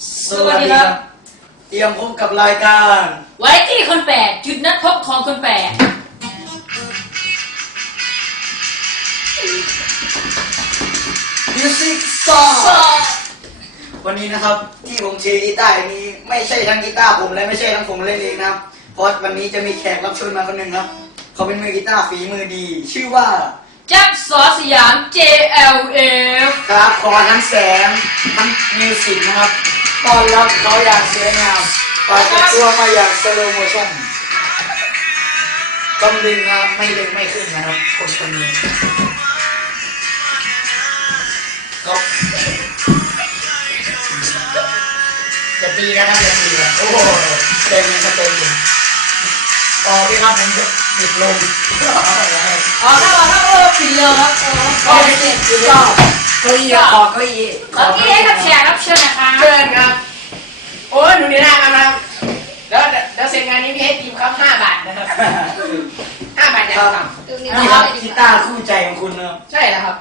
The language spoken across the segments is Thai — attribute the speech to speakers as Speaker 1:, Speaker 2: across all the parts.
Speaker 1: สวัสดีครับ
Speaker 2: เตรียมพบกับรายการ
Speaker 1: ไว้ที่คนแปลกจุดนัดพบของคนแปลก
Speaker 2: มิวสิกซอวันนี้นะครับที่ผมถือกีตาร์อย่างนี้ไม่ใช่ทั้งกีตาร์ผมและไม่ใช่ทั้งผมเล่นเองนะครับ เพราะวันนี้จะมีแขกรับเชิญมาคนหนึ่งครับ เขาเป็นมือกีตาร์ฝีมือดี ชื่อว่า
Speaker 1: จับสอสยาม JLF
Speaker 2: ครับขอทั้งแสงทั้งมิวสิกนะครับ ตอนรับเขาอย่างสวยงามปรากฏตัวมาอย่างสโลโมชั่นต้องดึงครับไม่ดึงไม่ขึ้นนะครับคนคนนี้ก็จะตีนะครับจะตีนะโอ้โหเต็มเลยครับเต็มเลยพอพี่ครับผมจะปิดลม
Speaker 1: อ๋อถ้าว่าถ้าโอ้ปิดเลยครับโอ้
Speaker 2: ก็
Speaker 1: โห
Speaker 2: ไม่ติดก็ เก้าอี้ขอเก้าอี้
Speaker 1: ขอที่ให้กับแขกรับเชิญนะคะ
Speaker 3: เชิญครับ โอ้ยหนูนี่น่ากันนะครับแล้วเดี๋ยวเสร็จงานนี้พี่ให้ทีมครับห้าบาทนะครับห้าบาทอย่าง
Speaker 2: ครับ
Speaker 3: ต่
Speaker 2: นี่ครับกีตาร์คู่ใจของคุณนะครับำ
Speaker 3: ใช่แล้วครับ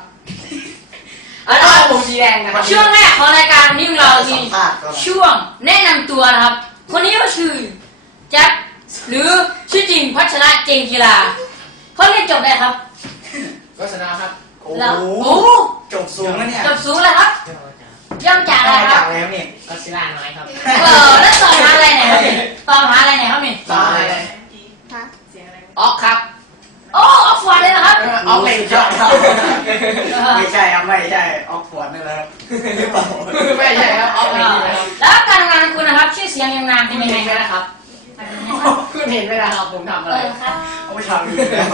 Speaker 3: อันนั้นผมสีแดงนะครับ
Speaker 1: ช่วงแรกของรายการนี้ของเราที
Speaker 2: สัมภาษณ์ก่อน
Speaker 1: ช่วงแนะนำตัวนะครับ คนนี้ก็ชื่อแจ็คหรือชื่อจริงพัชระเจงกีฬาเขาเรียนจบได้ครับ
Speaker 3: โฆษณาครับ
Speaker 2: โอ้
Speaker 1: แล้ว
Speaker 2: โห
Speaker 1: โอ้
Speaker 2: จบสูงแล้วเนี่ย
Speaker 1: จบสูงเลยครับย่อมจากอะไร
Speaker 2: มา
Speaker 1: ค
Speaker 2: จา
Speaker 1: รับ
Speaker 2: กแล้วเนี่ย
Speaker 3: ก็ซิล่าน้อยครับ
Speaker 1: เออแล้วต่อหาอะไรเนี่ยครับต่อหาอะไรเนี่ยครับนี่
Speaker 2: ตาย
Speaker 3: ออกครับ
Speaker 1: โอ้ออฟฟอร์ดเลยนะครับ
Speaker 3: ออกเลย
Speaker 2: ยอดครับไม่ใช่ครับไม่ใช่ออกฟอร์ดนี่แหละครับหรือเปล่า
Speaker 3: ไม่ใช่ครับออกเลยนะครับ
Speaker 1: แล้วการทำงานของคุณนะครับชื่อเสียงยังนามเป็น
Speaker 3: คุณ
Speaker 1: ยังไง
Speaker 3: เห็นไหม
Speaker 1: ครับ
Speaker 3: นะครับคุณเห็นไหมนะครับผมทำ
Speaker 1: เอ
Speaker 3: อะไร
Speaker 1: อครับ
Speaker 2: เอาไปทำอยู่แล้ว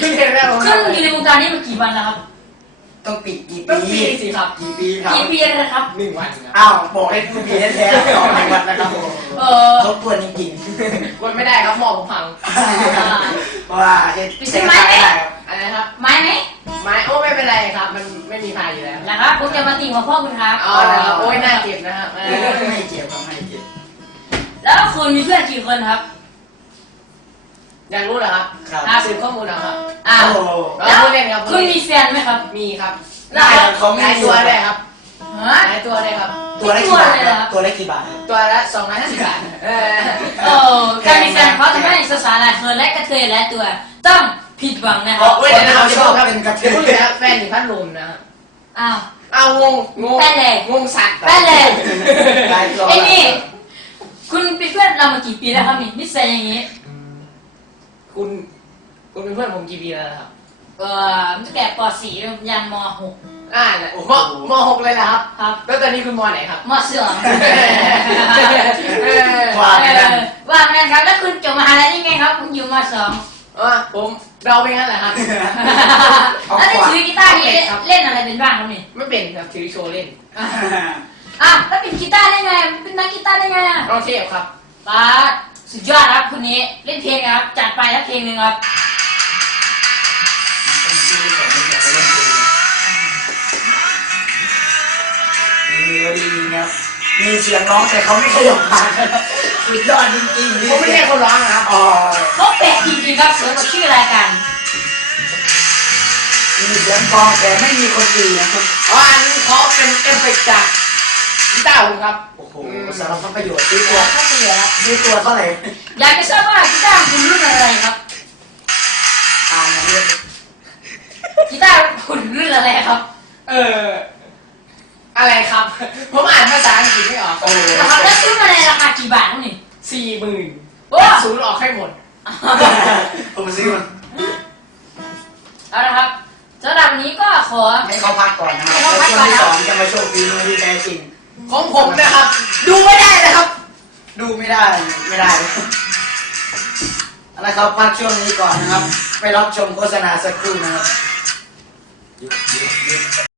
Speaker 3: คุณเห็นไหมผม
Speaker 1: ขึ้น
Speaker 3: ทำอะไร
Speaker 1: อยู่ในวงการนี้มากี่วันแล้วครับ
Speaker 2: ต้องปิดกี่
Speaker 3: ต้อง
Speaker 2: ปี
Speaker 3: ปีสิครับ
Speaker 2: กี่ปีครับ
Speaker 1: กี่ปีแล้วนะครับ
Speaker 3: หนึ่งวันครับ
Speaker 2: อ้าวบอกให้คุณปีแท้ๆต่อในวันนะครับผม
Speaker 1: เออ
Speaker 2: ทบทวนจริง
Speaker 3: กดไม่ได้ครับหมอผมพัง
Speaker 2: ๆเพราะว่าเฮ็ด
Speaker 1: ปิดใช่ไหม
Speaker 2: ไม่ได้ครับ
Speaker 3: อะไรครับ
Speaker 1: ไม้ไหม
Speaker 3: ไม้โอ้ไม่เป็นไรครับ มันไม่มีพายอยู่แล้ว
Speaker 1: นะครับผมจะมาตีหัวพ่อคุณครับ
Speaker 3: อ๋อนะครับโอ้ยน่าเก็บนะครับเออ
Speaker 2: ไม่เจ็บครับไม่เจ็บ
Speaker 1: แล้วคุณมีเพื่อนกี่คนครับ
Speaker 3: อยากรู้เหรอครับ
Speaker 2: ครับ
Speaker 3: หาสืบข้อมูลเหรอครับ
Speaker 1: อ้าว
Speaker 2: โอ้โห
Speaker 3: แล้ว
Speaker 1: แล้ว
Speaker 3: ผู้เล่นครับ
Speaker 1: คุณมีแฟนไหมครับ
Speaker 3: มีครับ
Speaker 2: ได้ครับเขาไม่
Speaker 3: หลาย
Speaker 2: มี
Speaker 3: ตัวเลยครับ
Speaker 1: ฮะ
Speaker 3: หลายตัวเลยครับ
Speaker 2: ตัวละกี่บาทครับตัวละกี่บาทครับ
Speaker 3: ตัวละสองร้อยห้าสิบบาทเออ
Speaker 1: เออการมีแฟนเขาทำให้สสารหลายคนและกระเทยหลายตัว ต้องผิดหวังนะค
Speaker 2: เพ
Speaker 1: รับ
Speaker 2: ราะคนเขาชอบเป็นกระเท
Speaker 3: พูด
Speaker 2: ย
Speaker 3: เลยครับแฟนอยู่พัดลมนะครับ
Speaker 1: อ้าว
Speaker 3: เอางงงง
Speaker 1: แป้นเลย
Speaker 3: งงสัตว์
Speaker 1: แป้นเลย
Speaker 2: ได้ตัว
Speaker 1: ไอ้นี่ คุณเป็นเพื่อนเรามากี่ปีแล้วครับนี่นิสัยอย่างนี้
Speaker 3: คุณคุณเป็นเพื่อนผมกี่ปีแล้วครับ
Speaker 1: เออตั้งแต่ป .4 ยันม
Speaker 3: อ่าเนี่ยมมหกเลยเหรอครับ
Speaker 1: .6 ครับ
Speaker 3: แล้วตอนนี้คุณมไหนครับ
Speaker 1: ม .2
Speaker 3: เออ
Speaker 2: ว่าไงนะ
Speaker 1: ว่าไงครับแล้วคุณจบมหาลัยนี่ไงครับผมอยู่ม .2
Speaker 3: อะผมเราเป็นงั้นแหละครับ
Speaker 1: แล้วได้ถือกีตาร์นี่เล่นเล่นอะไรเป็นบ้างครับนี่
Speaker 3: ไม่เป็นครับถือโชว์เล่น
Speaker 1: อะแล้วเป็นกีตาร์ได้ไงเป็นนักกีตาร์ได้ไงอะ
Speaker 3: โอเคครับ
Speaker 1: ป้าด สุดยอดครับคุณนี้เล่นเพลงครับ จัดไปแล้วเพลงหนึ่งครับ
Speaker 2: มีเมโลดีครับมีเสียงร้องแต่เขาไม่ขยับปากนะครับสุดยอดจริงๆ
Speaker 3: ผมไม่ใช่คนร้องนะครับ
Speaker 2: อ๋อ
Speaker 1: เขาแปลกจริงๆครับสมกับชื่อรายการ
Speaker 2: มีเสียงกลองแต่ไม่มีคนตีนะครับ
Speaker 3: อ๋ออันนี้เขาเป็นเอฟเฟกต์จาก กีตาร์ผมครับ
Speaker 2: โอ้โหสารพัดประโยชน์ซื้อตัว
Speaker 1: เข้าไปเลยครับ
Speaker 2: ซื้อตัวเท่าไหร่
Speaker 1: อยากจะทราบว่ากีตาร์คุณรุ่นอะไรครับ
Speaker 2: อ่านมาเรื่อง
Speaker 1: กีตาร์คุณรุ่นอะไรครับ
Speaker 3: เอออะไรครับ ผมอ่านภาษาอังกฤษไม่ออก
Speaker 2: โอ้โห
Speaker 1: นะครับแล้วซื้อมาในราคากี่บาทครับนี่
Speaker 3: สี่หมื่น
Speaker 1: โอ้
Speaker 3: ศูนย์ออกให้หมด
Speaker 2: ผมซื้อมัน
Speaker 1: เอาละครับสำหรับวันนี้ก็ขอ
Speaker 2: ให้เขาพักก่อนนะครับ
Speaker 1: ให้
Speaker 2: แล้ว
Speaker 1: เขาพัก
Speaker 2: ช่ว
Speaker 1: ก่
Speaker 2: ง
Speaker 1: อน
Speaker 2: ที่
Speaker 1: นะ
Speaker 2: สองจะมาโชว์ฝีมือที่แท้จริง
Speaker 3: ของผมนะครับ ดูไม่ได้นะครับ
Speaker 2: ดูไม่ได้ไม่ได้อะไรครับพักช่วงนี้ก่อนนะครับ ไปรับชมโฆษณาสักครู่นะครับ